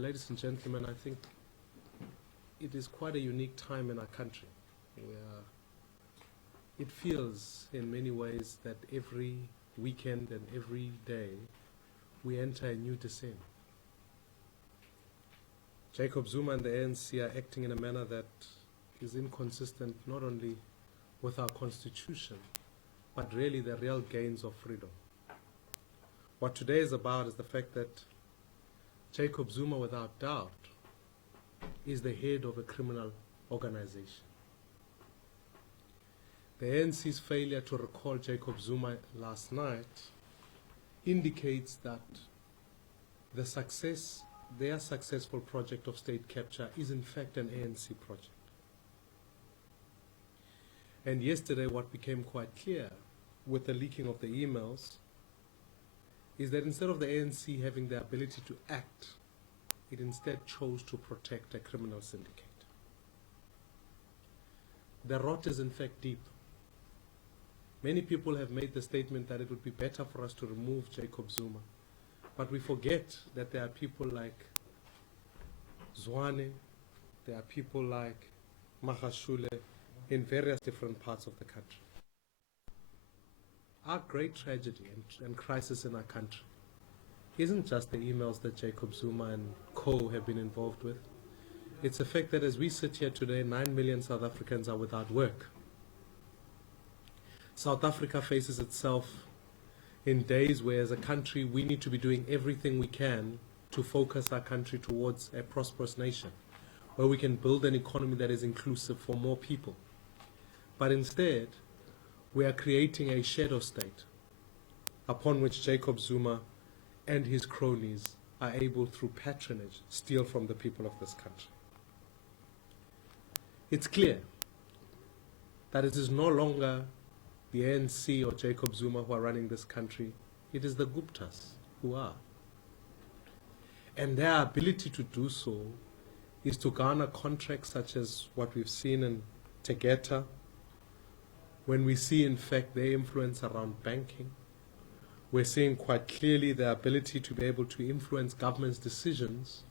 Ladies and gentlemen, I think it is quite a unique time in our country where it feels in many ways that every weekend and every day we enter a new descent. Jacob Zuma and the ANC are acting in a manner that is inconsistent not only with our constitution, but really the real gains of freedom. What today is about is the fact that Jacob Zuma, without doubt, is the head of a criminal organization. The ANC's failure to recall Jacob Zuma last night indicates that their successful project of state capture is in fact an ANC project. And yesterday what became quite clear with the leaking of the emails is that instead of the ANC having the ability to act, it instead chose to protect a criminal syndicate. The rot is in fact deep. Many people have made the statement that it would be better for us to remove Jacob Zuma, but we forget that there are people like Zwane, there are people like Mahashule in various different parts of the country. Our great tragedy and crisis in our country isn't just the emails that Jacob Zuma and co have been involved with. It's the fact that as we sit here today, 9 million South Africans are without work. South Africa faces itself in days where as a country we need to be doing everything we can to focus our country towards a prosperous nation, where we can build an economy that is inclusive for more people. But instead, we are creating a shadow state upon which Jacob Zuma and his cronies are able, through patronage, steal from the people of this country. It's clear that it is no longer the ANC or Jacob Zuma who are running this country. It is the Guptas who are. And their ability to do so is to garner contracts such as what we've seen in Tegeta, when we see in fact their influence around banking. We're seeing quite clearly their ability to be able to influence government's decisions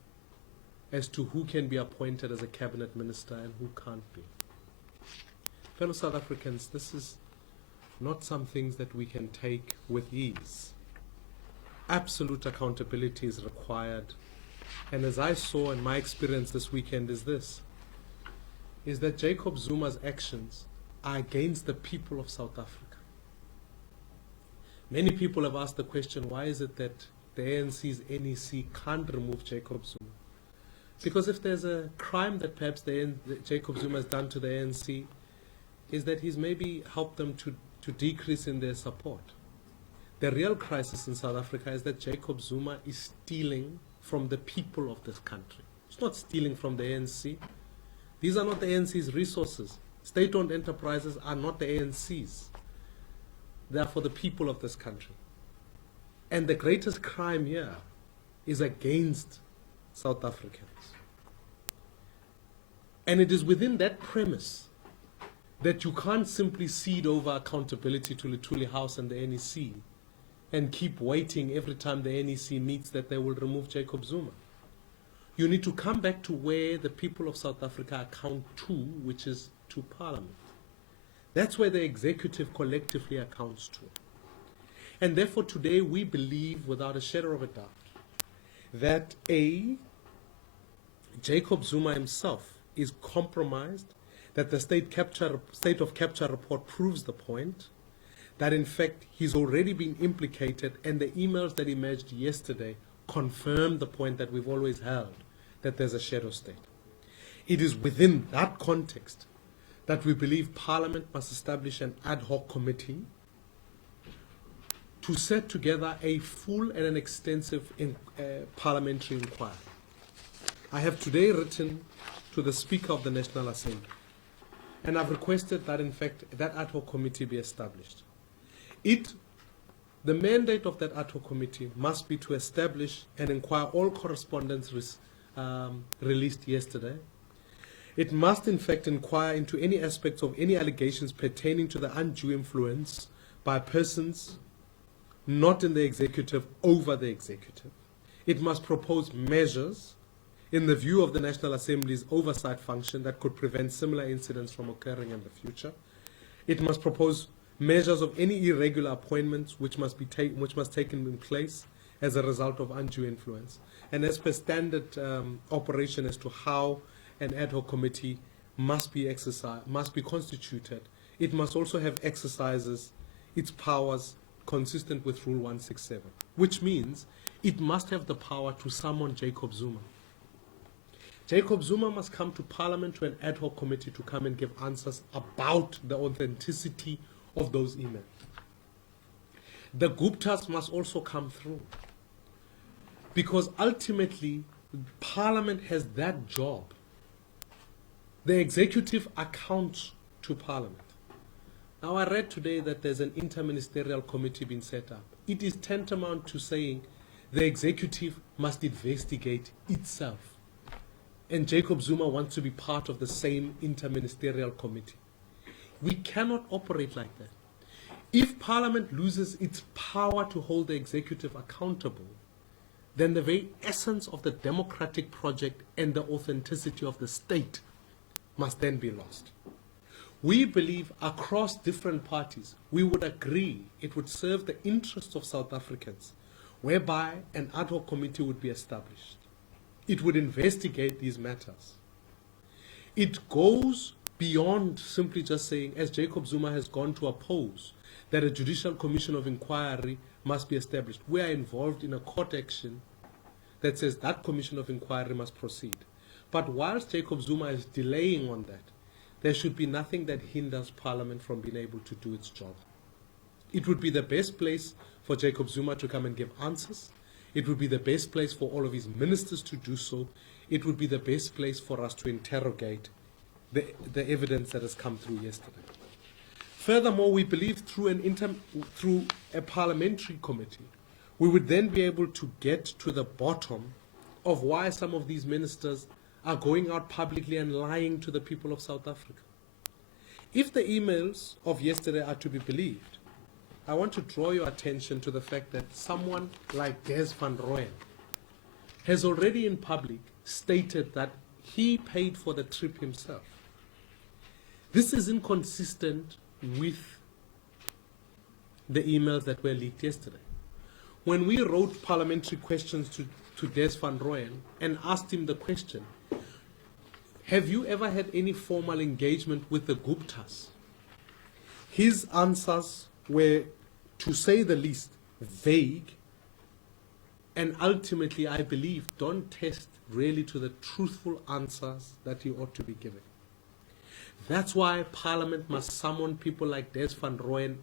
as to who can be appointed as a cabinet minister and who can't be. Fellow South Africans, this is not some things that we can take with ease. Absolute accountability is required. And as I saw in my experience this weekend is that Jacob Zuma's actions are against the people of South Africa. Many people have asked the question, why is it that the ANC's NEC can't remove Jacob Zuma? Because if there's a crime that perhaps Jacob Zuma has done to the ANC, is that he's maybe helped them to decrease in their support. The real crisis in South Africa is that Jacob Zuma is stealing from the people of this country. It's not stealing from the ANC. These are not the ANC's resources. State-owned enterprises are not the ANC's. They are for the people of this country. And the greatest crime here is against South Africans. And it is within that premise that you can't simply cede over accountability to Luthuli House and the NEC and keep waiting every time the NEC meets that they will remove Jacob Zuma. You need to come back to where the people of South Africa account to, which is to Parliament. That's where the executive collectively accounts to. And therefore today we believe without a shadow of a doubt that Jacob Zuma himself is compromised, that the state of capture report proves the point, that in fact he's already been implicated, and the emails that emerged yesterday confirm the point that we've always held, that there's a shadow state. It is within that context that we believe Parliament must establish an ad hoc committee to set together a full and an extensive parliamentary inquiry. I have today written to the Speaker of the National Assembly, and I've requested that in fact that ad hoc committee be established. The mandate of that ad hoc committee must be to establish and inquire all correspondence released yesterday. It must in fact inquire into any aspects of any allegations pertaining to the undue influence by persons not in the executive over the executive. It must propose measures in the view of the National Assembly's oversight function that could prevent similar incidents from occurring in the future. It must propose measures of any irregular appointments which must taken in place as a result of undue influence. And as per standard operation as to how an ad hoc committee must be constituted, it must also have exercises its powers consistent with Rule 167, which means it must have the power to summon Jacob Zuma. Jacob Zuma must come to Parliament to an ad hoc committee to come and give answers about the authenticity of those emails. The Guptas must also come through, because ultimately Parliament has that job. The executive accounts to Parliament. Now, I read today that there's an interministerial committee being set up. It is tantamount to saying the executive must investigate itself. And Jacob Zuma wants to be part of the same interministerial committee. We cannot operate like that. If Parliament loses its power to hold the executive accountable, then the very essence of the democratic project and the authenticity of the state must then be lost. We believe across different parties, we would agree it would serve the interests of South Africans, whereby an ad hoc committee would be established. It would investigate these matters. It goes beyond simply just saying, as Jacob Zuma has gone to oppose, that a judicial commission of inquiry must be established. We are involved in a court action that says that commission of inquiry must proceed. But whilst Jacob Zuma is delaying on that, there should be nothing that hinders Parliament from being able to do its job. It would be the best place for Jacob Zuma to come and give answers. It would be the best place for all of his ministers to do so. It would be the best place for us to interrogate the evidence that has come through yesterday. Furthermore, we believe through a parliamentary committee, we would then be able to get to the bottom of why some of these ministers are going out publicly and lying to the people of South Africa. If the emails of yesterday are to be believed, I want to draw your attention to the fact that someone like Des van Rooyen has already in public stated that he paid for the trip himself. This is inconsistent with the emails that were leaked yesterday. When we wrote parliamentary questions to Des van Rooyen and asked him the question, have you ever had any formal engagement with the Guptas? His answers were, to say the least, vague, and ultimately, I believe, don't test really to the truthful answers that he ought to be giving. That's why Parliament must summon people like Des van Rooyen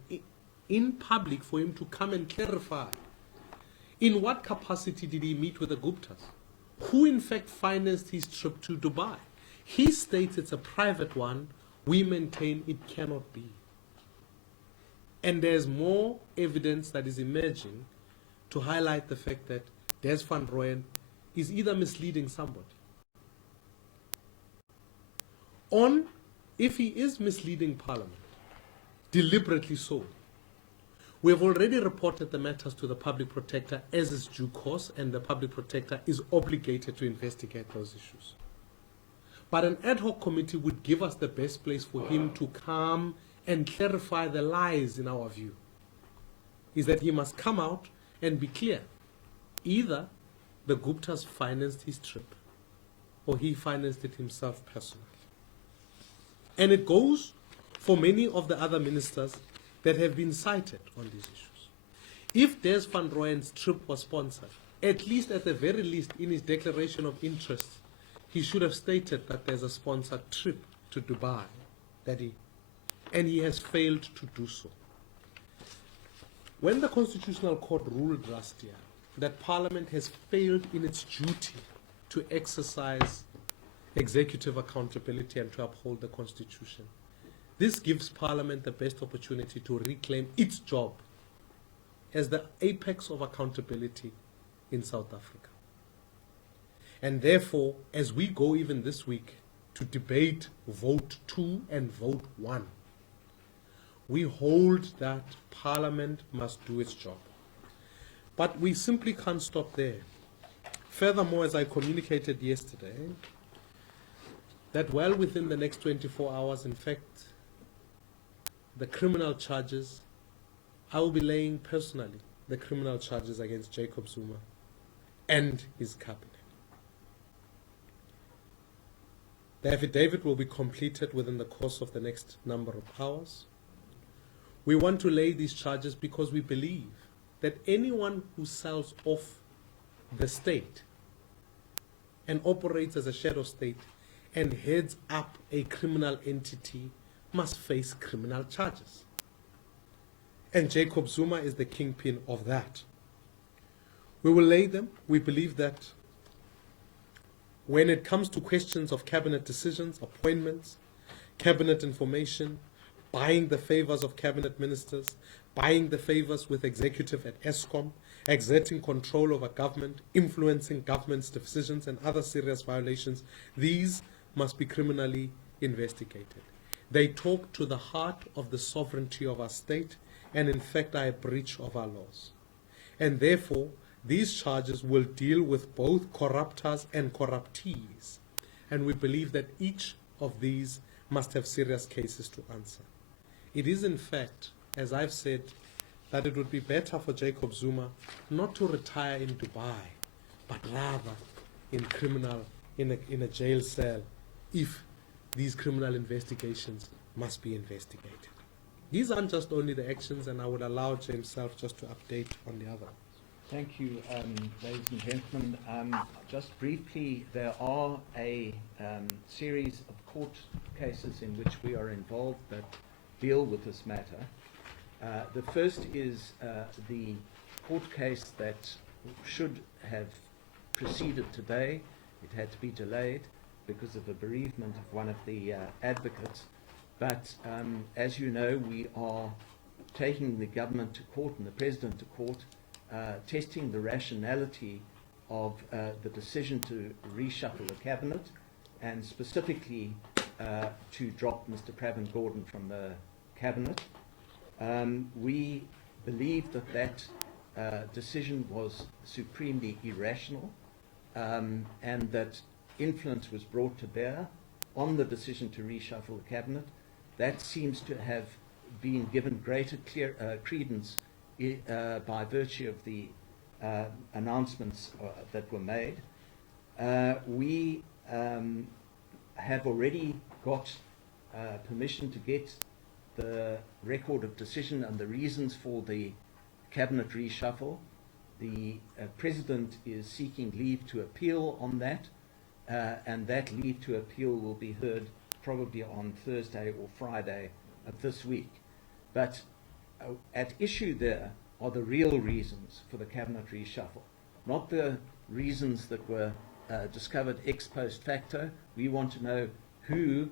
in public for him to come and clarify. In what capacity did he meet with the Guptas? Who in fact financed his trip to Dubai? He states it's a private one. We maintain it cannot be. And there's more evidence that is emerging to highlight the fact that Des van Rooyen is either misleading somebody. If he is misleading Parliament, deliberately so, we have already reported the matters to the Public Protector as is due course, and the Public Protector is obligated to investigate those issues. But an ad hoc committee would give us the best place for him to come and clarify the lies, in our view. Is that he must come out and be clear. Either the Guptas financed his trip, or he financed it himself personally. And it goes for many of the other ministers that have been cited on these issues. If Des van Rooyen's trip was sponsored, at the very least, in his declaration of interest, he should have stated that there's a sponsored trip to Dubai, and he has failed to do so. When the Constitutional Court ruled last year that Parliament has failed in its duty to exercise executive accountability and to uphold the Constitution, this gives Parliament the best opportunity to reclaim its job as the apex of accountability in South Africa. And therefore, as we go even this week to debate vote 2 and vote 1, we hold that Parliament must do its job. But we simply can't stop there. Furthermore, as I communicated yesterday, that well within the next 24 hours, in fact, the criminal charges, I will be laying personally the criminal charges against Jacob Zuma and his cabinet. The affidavit will be completed within the course of the next number of hours. We want to lay these charges because we believe that anyone who sells off the state and operates as a shadow state and heads up a criminal entity must face criminal charges. And Jacob Zuma is the kingpin of that. We will lay them. We believe that when it comes to questions of cabinet decisions, appointments, cabinet information, buying the favors of cabinet ministers, buying the favors with executive at ESCOM, exerting control over government, influencing government's decisions and other serious violations, these must be criminally investigated. They talk to the heart of the sovereignty of our state and in fact are a breach of our laws. And therefore, these charges will deal with both corruptors and corruptees. And we believe that each of these must have serious cases to answer. It is in fact, as I've said, that it would be better for Jacob Zuma not to retire in Dubai, but rather in a jail cell if these criminal investigations must be investigated. These aren't just only the actions, and I would allow James Selfe just to update on the other. Thank you, ladies and gentlemen. Just briefly, there are a series of court cases in which we are involved that deal with this matter. The first is the court case that should have proceeded today. It had to be delayed because of a bereavement of one of the advocates. But as you know, we are taking the government to court and the president to court, testing the rationality of the decision to reshuffle the cabinet and specifically to drop Mr. Pravin Gordhan from the cabinet. We believe that that decision was supremely irrational and that influence was brought to bear on the decision to reshuffle the cabinet. That seems to have been given greater credence by virtue of the announcements that were made. We have already got permission to get the record of decision and the reasons for the cabinet reshuffle. The President is seeking leave to appeal on that, and that leave to appeal will be heard probably on Thursday or Friday of this week. But at issue there are the real reasons for the cabinet reshuffle, not the reasons that were discovered ex post facto. We want to know who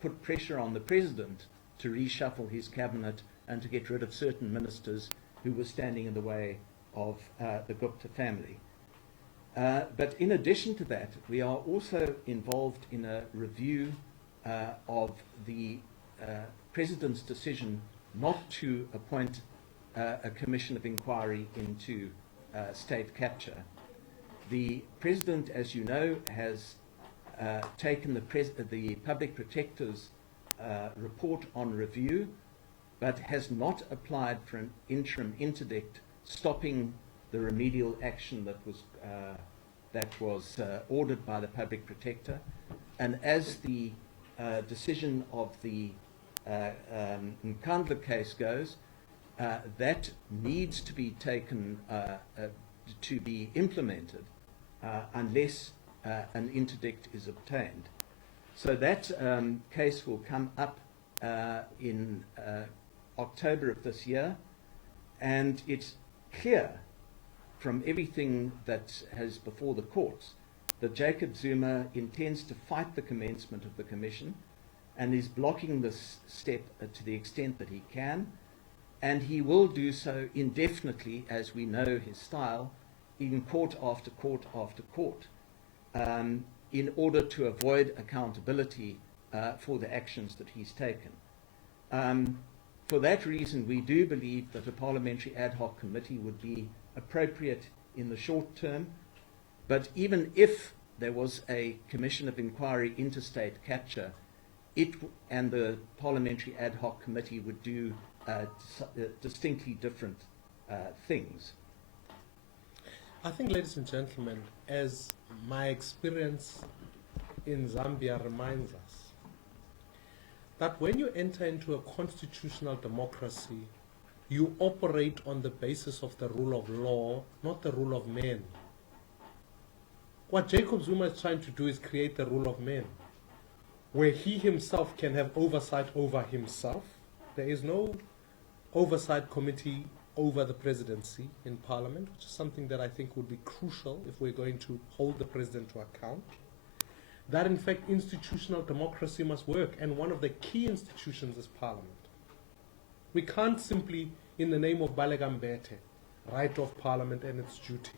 put pressure on the President to reshuffle his cabinet and to get rid of certain ministers who were standing in the way of the Gupta family. But in addition to that, we are also involved in a review of the President's decision not to appoint a commission of inquiry into state capture. The President, as you know, has taken the Public Protector's report on review, but has not applied for an interim interdict stopping the remedial action that was ordered by the Public Protector. And as the decision of the Nkandla case goes, that needs to be taken to be implemented unless an interdict is obtained. So that case will come up in October of this year, and it's clear from everything that has before the courts that Jacob Zuma intends to fight the commencement of the commission and is blocking this step to the extent that he can, and he will do so indefinitely, as we know his style, in court after court after court, in order to avoid accountability for the actions that he's taken. For that reason, we do believe that a parliamentary ad hoc committee would be appropriate in the short term. But even if there was a commission of inquiry interstate capture, and the Parliamentary Ad Hoc Committee would do distinctly different things. I think, ladies and gentlemen, as my experience in Zambia reminds us, that when you enter into a constitutional democracy, you operate on the basis of the rule of law, not the rule of men. What Jacob Zuma is trying to do is create the rule of men, where he himself can have oversight over himself. There is no oversight committee over the presidency in Parliament, which is something that I think would be crucial if we're going to hold the president to account. That in fact institutional democracy must work, and one of the key institutions is Parliament. We can't simply, in the name of Balegambete, write off Parliament and its duty.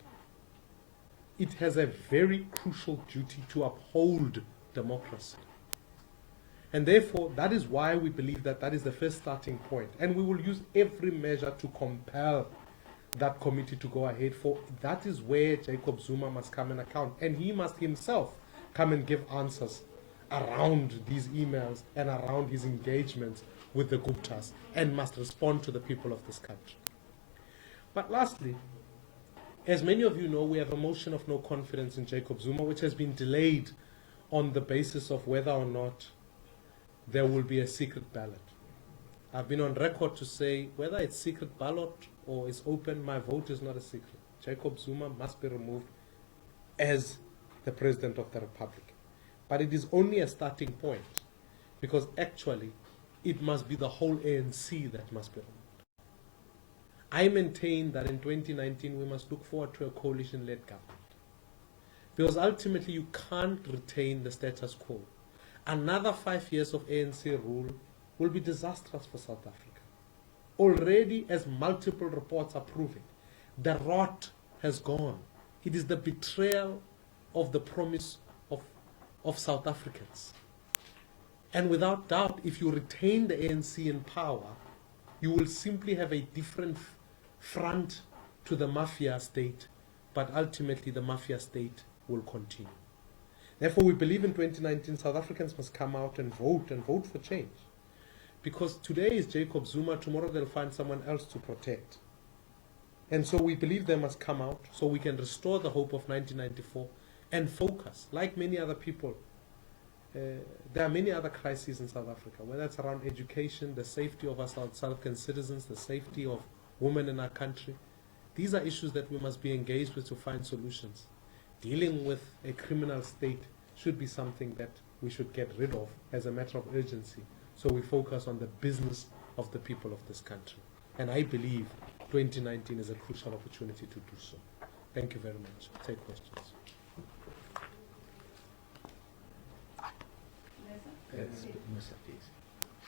It has a very crucial duty to uphold democracy. And therefore, that is why we believe that that is the first starting point. And we will use every measure to compel that committee to go ahead, for that is where Jacob Zuma must come and account. And he must himself come and give answers around these emails and around his engagements with the Guptas, and must respond to the people of this country. But lastly, as many of you know, we have a motion of no confidence in Jacob Zuma, which has been delayed on the basis of whether or not there will be a secret ballot. I've been on record to say whether it's secret ballot or it's open, my vote is not a secret. Jacob Zuma must be removed as the President of the Republic. But it is only a starting point, because actually it must be the whole ANC that must be removed. I maintain that in 2019 we must look forward to a coalition-led government, because ultimately you can't retain the status quo. Another 5 years of ANC rule will be disastrous for South Africa. Already, as multiple reports are proving, the rot has gone. It is the betrayal of the promise of South Africans. And without doubt, if you retain the ANC in power, you will simply have a different front to the mafia state, but ultimately the mafia state will continue. Therefore, we believe in 2019 South Africans must come out and vote for change. Because today is Jacob Zuma, tomorrow they'll find someone else to protect. And so we believe they must come out so we can restore the hope of 1994 and focus, like many other people. There are many other crises in South Africa, whether it's around education, the safety of our South African citizens, the safety of women in our country. These are issues that we must be engaged with to find solutions. Dealing with a criminal state should be something that we should get rid of as a matter of urgency, so we focus on the business of the people of this country. And I believe 2019 is a crucial opportunity to do so. Thank you very much. Take questions. Mmusi, please.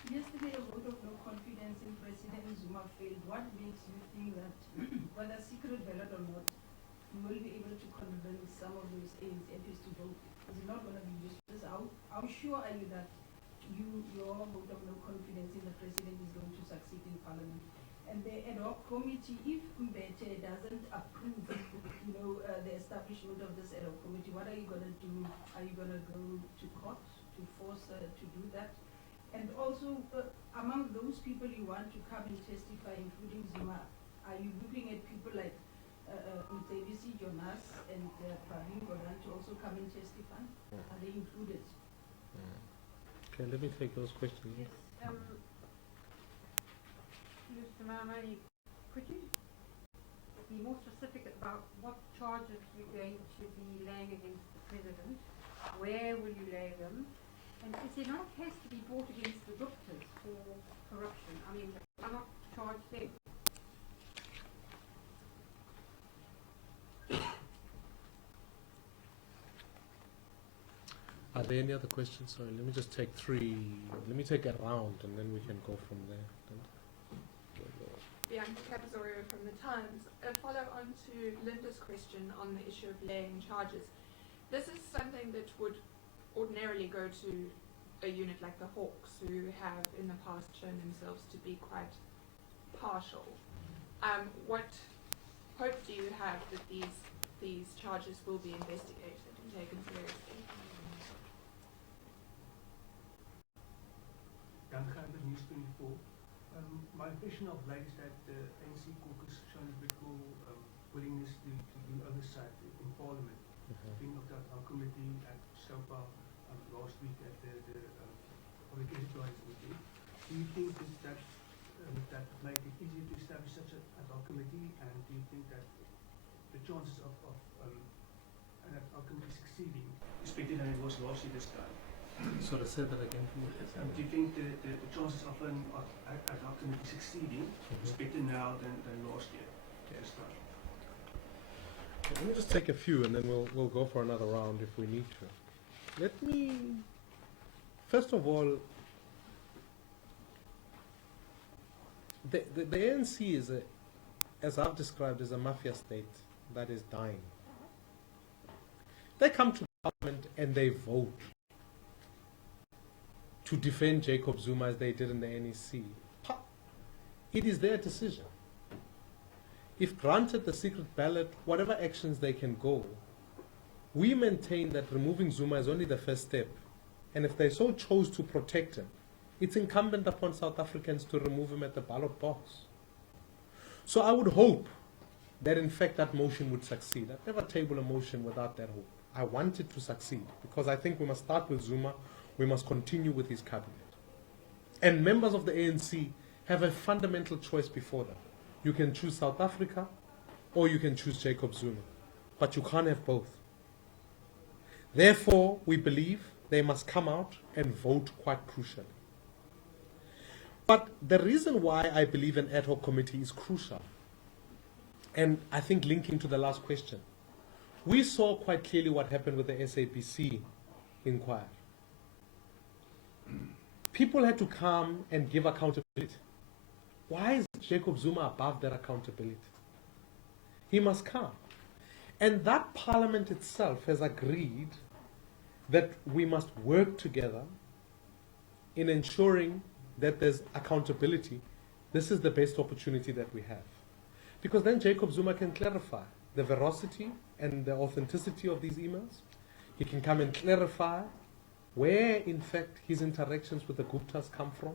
Yesterday, a vote of no confidence in President Zuma failed. What makes you think that, whether secret ballot or not, you will be able to convince some of those ANC MPs to vote? Is it not going to be useless? How sure are you that your vote of no confidence in the president is going to succeed in Parliament? And the ad hoc committee, if Mbete doesn't approve, the establishment of this ad hoc committee, what are you going to do? Are you going to go to court to force her to do that? And also, among those people you want to come and testify, including Zuma, are you looking at people like Mmusi, Jonas, and Pravin Gordhan to also come and testify? Are they included? Okay, let me take those questions. Yes. Mr. Maimane, could you be more specific about what charges you're going to be laying against the President? Where will you lay them? And is there not a case to be brought against the Guptas for corruption? I mean, why not charge them? Are there any other questions? Sorry, let me just take three. Let me take a round and then we can go from there. Bianca Capizorio from The Times. A follow-on to Linda's question on the issue of laying charges. This is something that would ordinarily go to a unit like the Hawks, who have in the past shown themselves to be quite partial. What hope do you have that these these charges will be investigated and taken seriously. News 24. My impression of late is that the ANC caucus shown a bit more willingness to do oversight in Parliament. Being of that our committee at Selfe last week at the public enterprise meeting. Do you think that made it easier to establish such an ad hoc committee, and do you think that the chances of an ad hoc committee succeeding is better than it was last year this time? So to say that again, please. Do you think the chances of an ad hoc committee succeeding is better now than last year this time? Let me just take a few and then we'll go for another round if we need to. Let me, first of all, the ANC is as I've described, is a mafia state that is dying. They come to Parliament and they vote to defend Jacob Zuma as they did in the NEC. It is their decision. If granted the secret ballot, whatever actions they can go, we maintain that removing Zuma is only the first step. And if they so chose to protect him, it's incumbent upon South Africans to remove him at the ballot box. So I would hope that in fact that motion would succeed. I'd never table a motion without that hope. I want it to succeed because I think we must start with Zuma, we must continue with his cabinet. And members of the ANC have a fundamental choice before them. You can choose South Africa or you can choose Jacob Zuma, but you can't have both. Therefore, we believe they must come out and vote quite crucially. But the reason why I believe an ad hoc committee is crucial, and I think linking to the last question, we saw quite clearly what happened with the SABC inquiry. People had to come and give accountability. Why is Jacob Zuma above that accountability? He must come. And that parliament itself has agreed that we must work together in ensuring that there's accountability. This is the best opportunity that we have. Because then Jacob Zuma can clarify the veracity and the authenticity of these emails. He can come and clarify where, in fact, his interactions with the Guptas come from.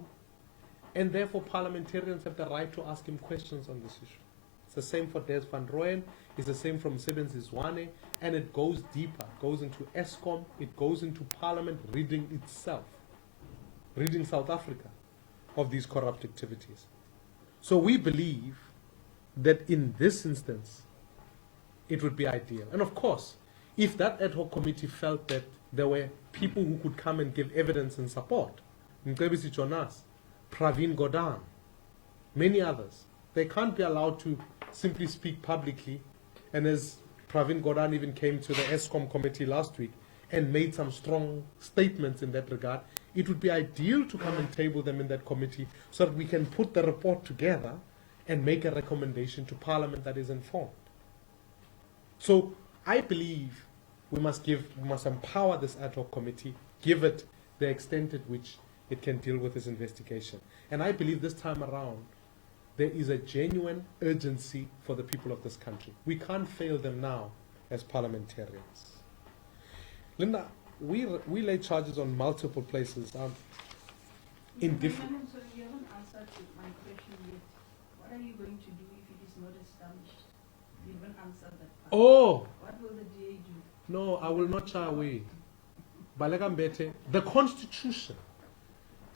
And therefore, parliamentarians have the right to ask him questions on this issue. It's the same for Des van Rooyen, it's the same from Msebenzi Zwane, and it goes deeper, goes into ESCOM, it goes into Parliament reading itself, reading South Africa of these corrupt activities. So we believe that in this instance, it would be ideal. And of course, if that ad hoc committee felt that there were people who could come and give evidence and support, Mcebisi Jonas, Pravin Gordhan, many others, they can't be allowed to simply speak publicly. And as Pravin Gordhan even came to the ESCOM committee last week and made some strong statements in that regard, it would be ideal to come and table them in that committee so that we can put the report together and make a recommendation to Parliament that is informed. So I believe we must empower this ad hoc committee, give it the extent at which it can deal with this investigation. And I believe this time around, there is a genuine urgency for the people of this country. We can't fail them now as parliamentarians. Linda, we lay charges on multiple places. In different. So you haven't answered my question yet. What are you going to do if it is not established? You haven't answered that part. Oh! What will the DA do? No, I will not shy away. Balekambete, the Constitution.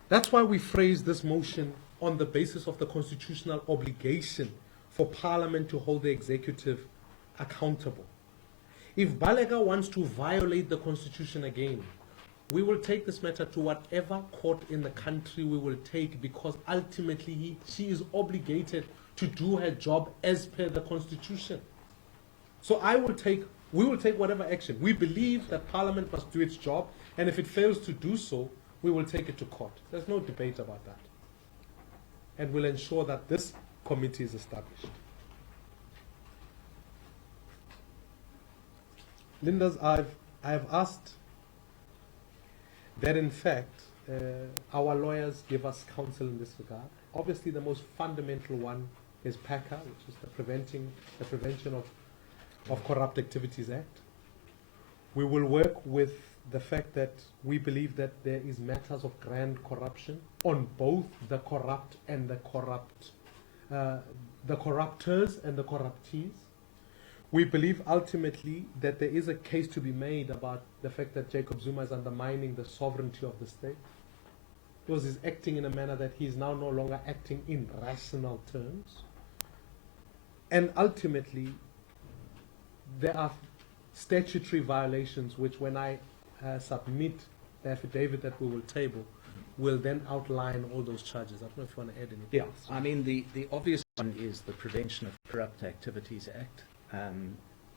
That's why we phrase this motion on the basis of the constitutional obligation for Parliament to hold the executive accountable. If Balega wants to violate the Constitution again, we will take this matter to whatever court in the country we will take, because ultimately she is obligated to do her job as per the Constitution. So we will take whatever action. We believe that Parliament must do its job, and if it fails to do so, we will take it to court. There's no debate about that. And we'll ensure that this committee is established. Linda's, I have asked that in fact our lawyers give us counsel in this regard. Obviously the most fundamental one is PACA, which is the prevention of of Corrupt Activities Act. We will work with the fact that we believe that there is matters of grand corruption on both the corrupt and the corruptors and the corruptees. We believe ultimately that there is a case to be made about the fact that Jacob Zuma is undermining the sovereignty of the state, because he's acting in a manner that he is now no longer acting in rational terms. And ultimately, there are statutory violations which, when I submit the affidavit that we will table, will then outline all those charges. I don't know if you want to add anything Yeah, else. I mean, the obvious one is the Prevention of Corrupt Activities Act,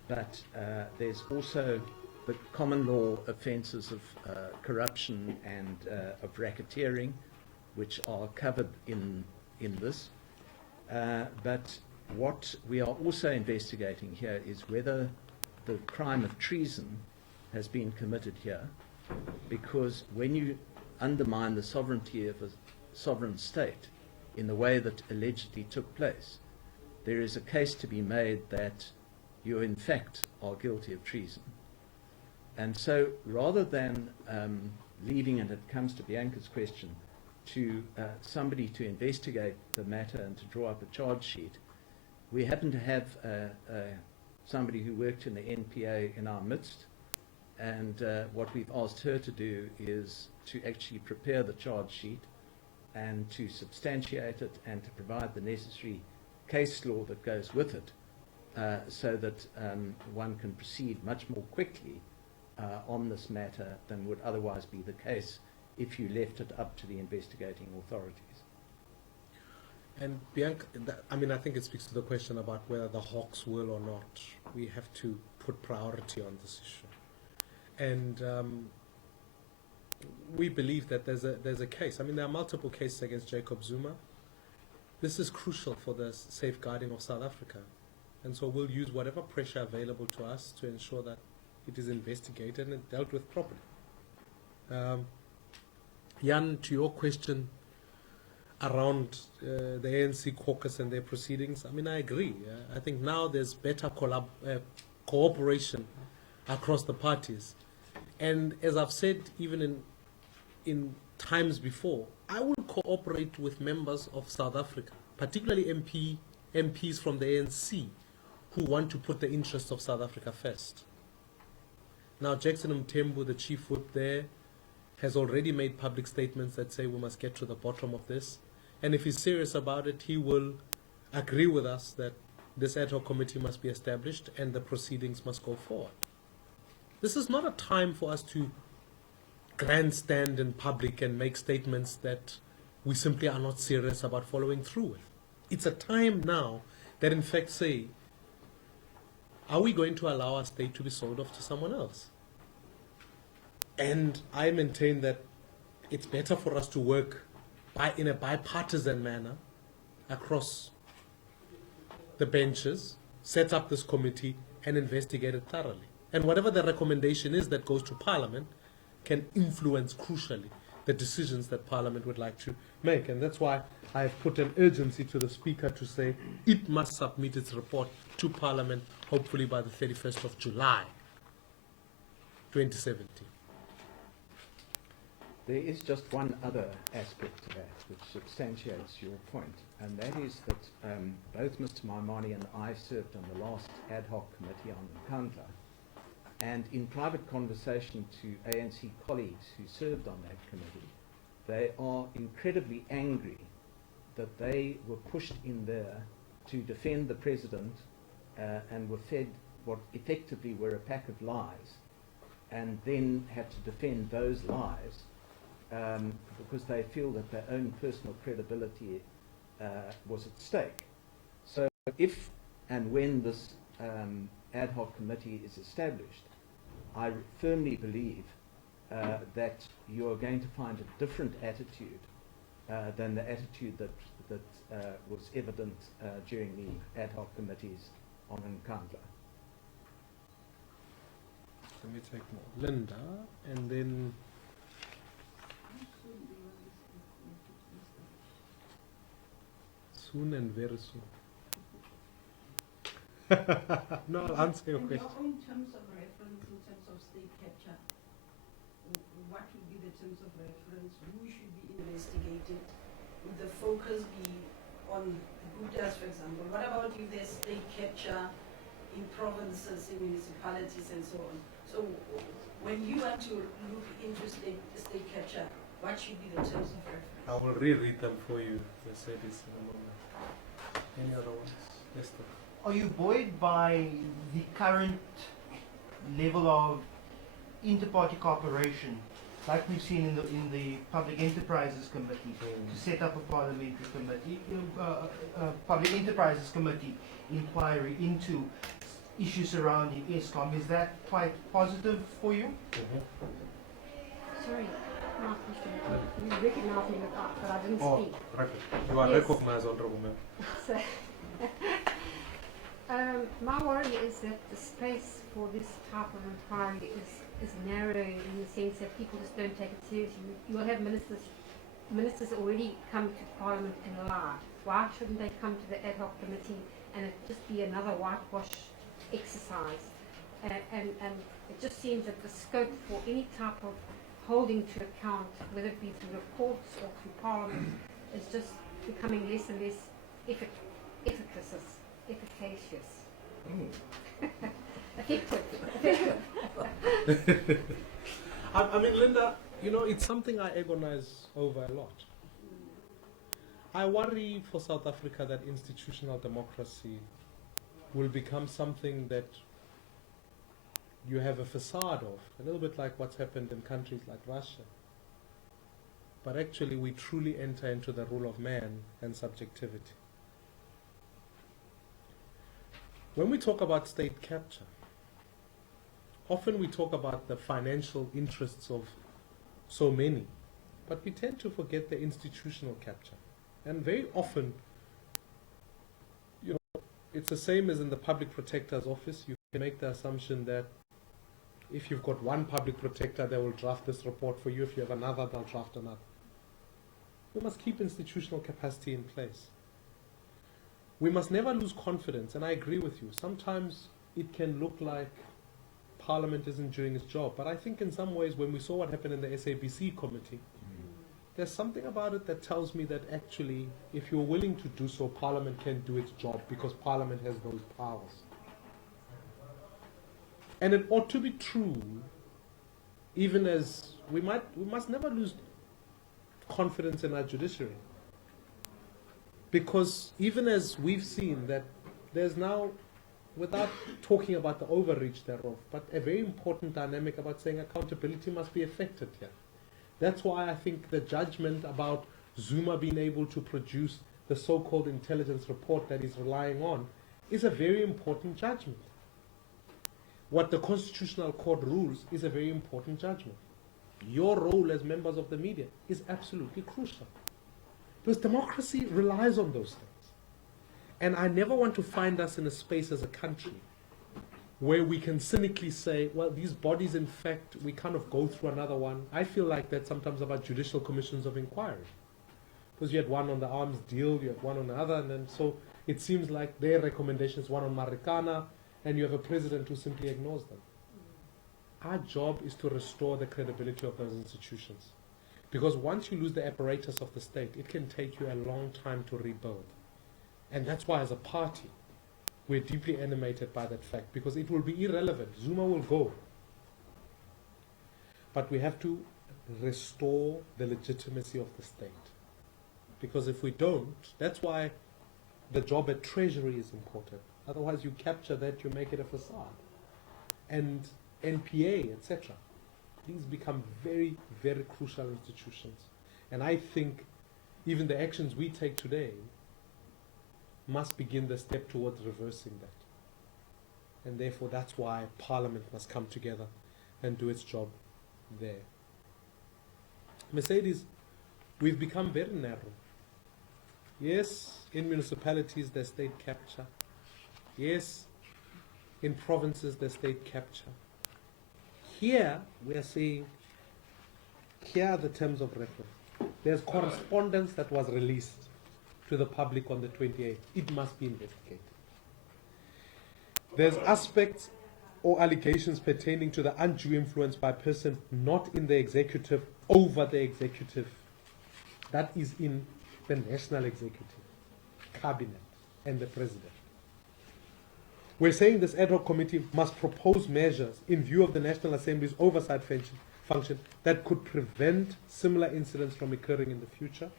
but there's also the common law offences of corruption and of racketeering, which are covered in this. But what we are also investigating here is whether the crime of treason has been committed here, because when you undermine the sovereignty of a sovereign state in the way that allegedly took place, there is a case to be made that you in fact are guilty of treason. And so rather than leaving, and it comes to Bianca's question, to somebody to investigate the matter and to draw up a charge sheet, we happen to have somebody who worked in the NPA in our midst, and what we've asked her to do is to actually prepare the charge sheet and to substantiate it and to provide the necessary case law that goes with it, so that one can proceed much more quickly on this matter than would otherwise be the case if you left it up to the investigating authorities. And Bianca, I mean, I think it speaks to the question about whether the Hawks will or not. We have to put priority on this issue. And we believe that there's a case. I mean, there are multiple cases against Jacob Zuma. This is crucial for the safeguarding of South Africa. And so we'll use whatever pressure available to us to ensure that it is investigated and dealt with properly. Jan, to your question around the ANC caucus and their proceedings, I mean, I agree. I think now there's better cooperation across the parties. And as I've said, even in times before, I will cooperate with members of South Africa, particularly MPs from the ANC, who want to put the interests of South Africa first. Now, Jackson Mthembu, the chief whip there, has already made public statements that say we must get to the bottom of this. And if he's serious about it, he will agree with us that this ad hoc committee must be established and the proceedings must go forward. This is not a time for us to grandstand in public and make statements that we simply are not serious about following through with. It's a time now that in fact say, are we going to allow our state to be sold off to someone else? And I maintain that it's better for us to work in a bipartisan manner across the benches, set up this committee and investigate it thoroughly. And whatever the recommendation is that goes to Parliament can influence crucially the decisions that Parliament would like to make. And that's why I've put an urgency to the Speaker to say it must submit its report to Parliament, hopefully by the 31st of July, 2017. There is just one other aspect to that which substantiates your point, and that is that both Mr. Maimane and I served on the last ad hoc committee on Nkandla, and in private conversation to ANC colleagues who served on that committee, they are incredibly angry that they were pushed in there to defend the president and were fed what effectively were a pack of lies, and then had to defend those lies because they feel that their own personal credibility was at stake. So if and when this ad hoc committee is established, I firmly believe that you are going to find a different attitude than the attitude that was evident during the ad hoc committees on Nkandla. Let me take more. Linda, and then soon and very soon. No, I'll answer your In question. your own terms of reference, in terms of state capture, what would be the terms of reference? Who should be investigated? Would the focus be on Guptas, for example? What about if there's state capture in provinces, in municipalities, and so on? So when you want to look into state capture, what should be the terms of reference? I will reread them for you, Mercedes, in a moment. Any other ones? Yes, sir. Are you buoyed by the current level of inter-party cooperation, like we've seen in the Public Enterprises Committee, to set up a parliamentary committee, Public Enterprises Committee inquiry into issues surrounding ESCOM? Is that quite positive for you? Sorry, my question. You recognise me, but I didn't Oh, speak. you are Yes. recognized, Honorable Member. So, my worry is that the space for this type of inquiry is narrowing in the sense that people just don't take it seriously. You will have ministers already come to Parliament and lie. Why shouldn't they come to the ad hoc committee and it just be another whitewash exercise? And it just seems that the scope for any type of holding to account, whether it be through the courts or through Parliament, is just becoming less and less efficacious. Effective. I mean, Linda, you know, it's something I agonize over a lot. I worry for South Africa that institutional democracy will become something that you have a facade of, a little bit like what's happened in countries like Russia. But actually, we truly enter into the rule of man and subjectivity. When we talk about state capture, often we talk about the financial interests of so many, but we tend to forget the institutional capture. And very often, you know, it's the same as in the public protector's office. You can make the assumption that if you've got one public protector, they will draft this report for you. If you have another, they'll draft another. We must keep institutional capacity in place. We must never lose confidence, and I agree with you. Sometimes it can look like Parliament isn't doing its job, but I think in some ways when we saw what happened in the SABC committee, there's something about it that tells me that actually, if you're willing to do so, Parliament can do its job because Parliament has those powers. And it ought to be true, even as we must never lose confidence in our judiciary. Because even as we've seen that there's now, without talking about the overreach thereof, but a very important dynamic about saying accountability must be effected here. That's why I think the judgment about Zuma being able to produce the so-called intelligence report that he's relying on is a very important judgment. What the Constitutional Court rules is a very important judgment. Your role as members of the media is absolutely crucial. Because democracy relies on those things. And I never want to find us in a space as a country where we can cynically say, well, these bodies, in fact, we kind of go through another one. I feel like that sometimes about judicial commissions of inquiry. Because you had one on the arms deal, you had one on the other, and then so it seems like their recommendations, one on Marikana, and you have a president who simply ignores them. Our job is to restore the credibility of those institutions. Because once you lose the apparatus of the state, it can take you a long time to rebuild. And that's why as a party, we're deeply animated by that fact, because it will be irrelevant. Zuma will go. But we have to restore the legitimacy of the state. Because if we don't, that's why the job at Treasury is important. Otherwise you capture that, you make it a facade. And NPA, etc. These become very, very crucial institutions. And I think even the actions we take today must begin the step towards reversing that. And therefore that's why Parliament must come together and do its job there. Mercedes, we've become very narrow. Yes, in municipalities there's state capture. Yes, in provinces there's state capture. Here we are saying, here are the terms of reference. There's correspondence that was released to the public on the 28th. It must be investigated. There's aspects or allegations pertaining to the undue influence by a person not in the executive over the executive. That is in the national executive, cabinet, and the president. We're saying this ad hoc committee must propose measures in view of the National Assembly's oversight function that could prevent similar incidents from occurring in the future.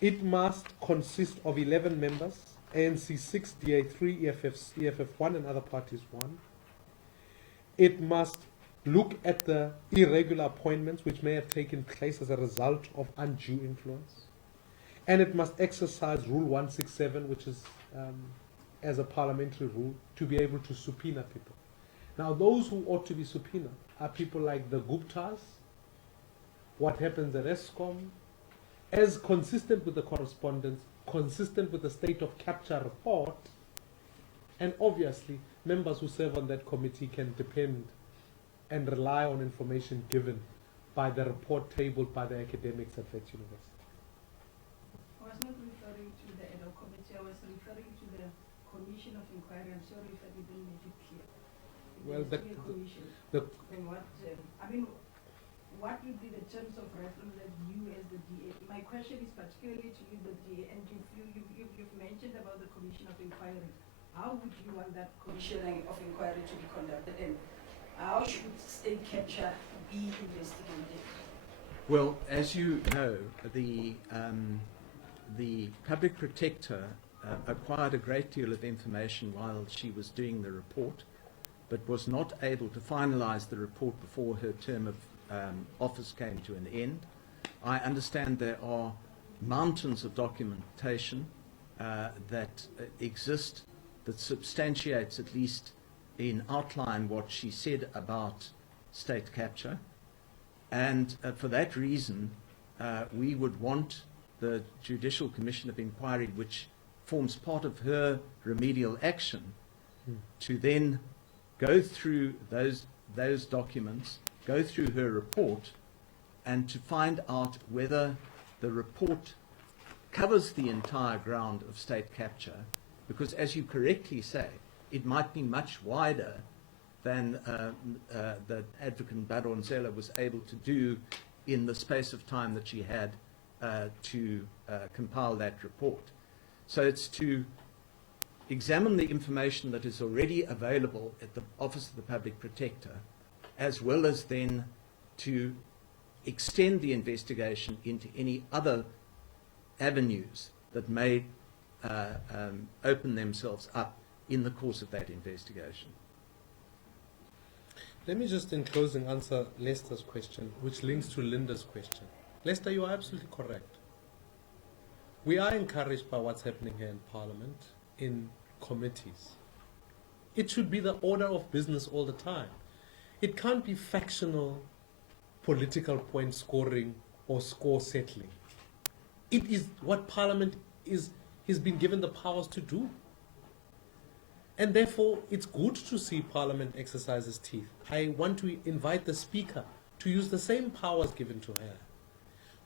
It must consist of 11 members, ANC 6, DA 3, EFF 1, and other parties 1. It must look at the irregular appointments which may have taken place as a result of undue influence. And it must exercise Rule 167, which is as a parliamentary rule, to be able to subpoena people. Now, those who ought to be subpoenaed are people like the Guptas, what happens at ESCOM, as consistent with the correspondence, consistent with the state of capture report, and obviously members who serve on that committee can depend and rely on information given by the report tabled by the academics at that university. I was not referring to the ad hoc committee, I was referring to the commission of inquiry. I'm sorry if I didn't make it clear. Well, It is a commission. And what, I mean, what would be the terms of reference that you as the DA, my question is particularly to you, the DA, and you've mentioned about the commission of inquiry. How would you want that commission of inquiry to be conducted, and how should state capture be investigated? Well, as you know, the public protector acquired a great deal of information while she was doing the report, but was not able to finalize the report before her term of office came to an end. I understand there are mountains of documentation that exist that substantiates, at least in outline, what she said about state capture. And for that reason, we would want the Judicial Commission of Inquiry, which forms part of her remedial action, to then go through those documents, go through her report, and to find out whether the report covers the entire ground of state capture, because as you correctly say, it might be much wider than that Advocate Badonsela was able to do in the space of time that she had to compile that report. So it's to examine the information that is already available at the Office of the Public Protector, as well as then to extend the investigation into any other avenues that may open themselves up in the course of that investigation. Let me just in closing answer Lester's question, which links to Linda's question. Lester, you are absolutely correct. We are encouraged by what's happening here in Parliament, in committees. It should be the order of business all the time. It can't be factional political point scoring or score settling. It is what Parliament has been given the powers to do. And therefore, it's good to see Parliament exercise its teeth. I want to invite the Speaker to use the same powers given to her,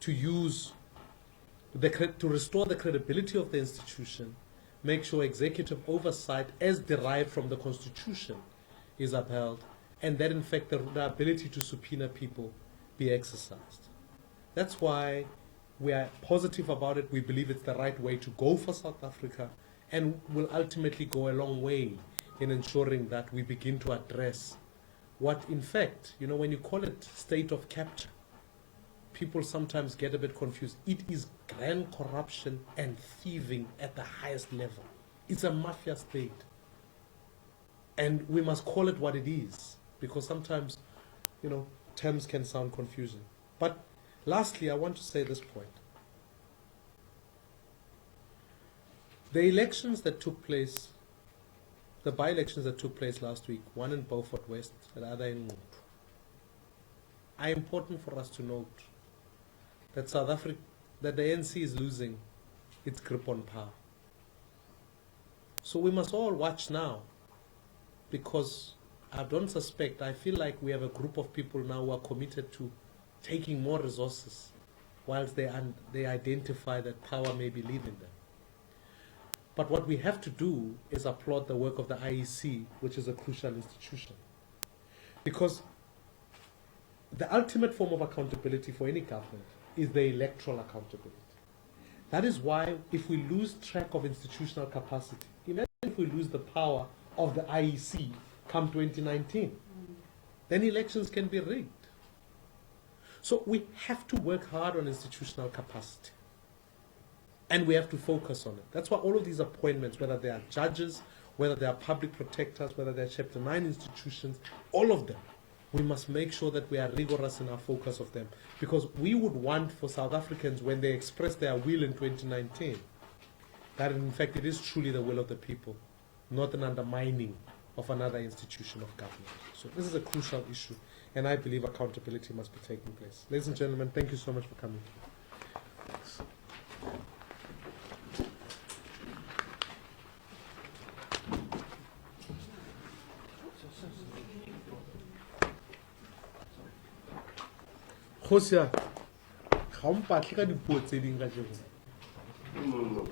to restore the credibility of the institution, make sure executive oversight as derived from the Constitution is upheld, and that in fact the ability to subpoena people be exercised. That's why we are positive about it. We believe it's the right way to go for South Africa, and will ultimately go a long way in ensuring that we begin to address what, in fact, when you call it state of capture, people sometimes get a bit confused. It is grand corruption and thieving at the highest level. It's a mafia state. And we must call it what it is, because sometimes, terms can sound confusing. But lastly, I want to say this point. The elections that took place, the by-elections that took place last week, one in Beaufort West and the other in Ngqoto, are important for us to note that South Africa, that the ANC is losing its grip on power. So we must all watch now, because I don't suspect, I feel like we have a group of people now who are committed to taking more resources whilst they identify that power may be leaving them. But what we have to do is applaud the work of the IEC, which is a crucial institution. Because the ultimate form of accountability for any government is the electoral accountability. That is why if we lose track of institutional capacity, imagine if we lose the power of the IEC come 2019, then elections can be rigged. So we have to work hard on institutional capacity. And we have to focus on it. That's why all of these appointments, whether they are judges, whether they are public protectors, whether they are Chapter 9 institutions, all of them, we must make sure that we are rigorous in our focus of them. Because we would want for South Africans, when they express their will in 2019, that in fact it is truly the will of the people, not an undermining of another institution of government. So this is a crucial issue, and I believe accountability must be taking place. Ladies and gentlemen, thank you so much for coming. Thanks. Khosia, ga o mpatle ka dipuo tse ding ka jeno. No.